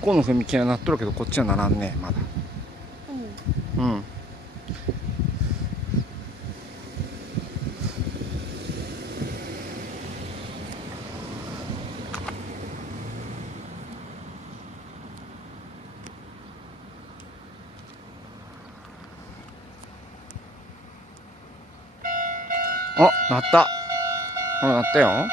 向こうの踏切はなっとるけどこっちはならんねまだ。うん。あ、鳴った。鳴ったよ。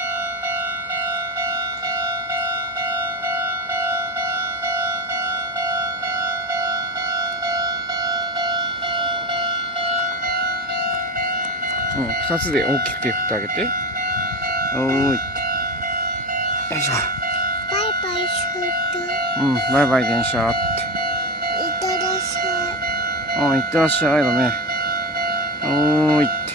うん、二つで大きく手振ってあげて。おーい。よいしょ。バイバイする。うん、バイバイ電車って。いってらっしゃい。うん、いってらっしゃいだね。おーい。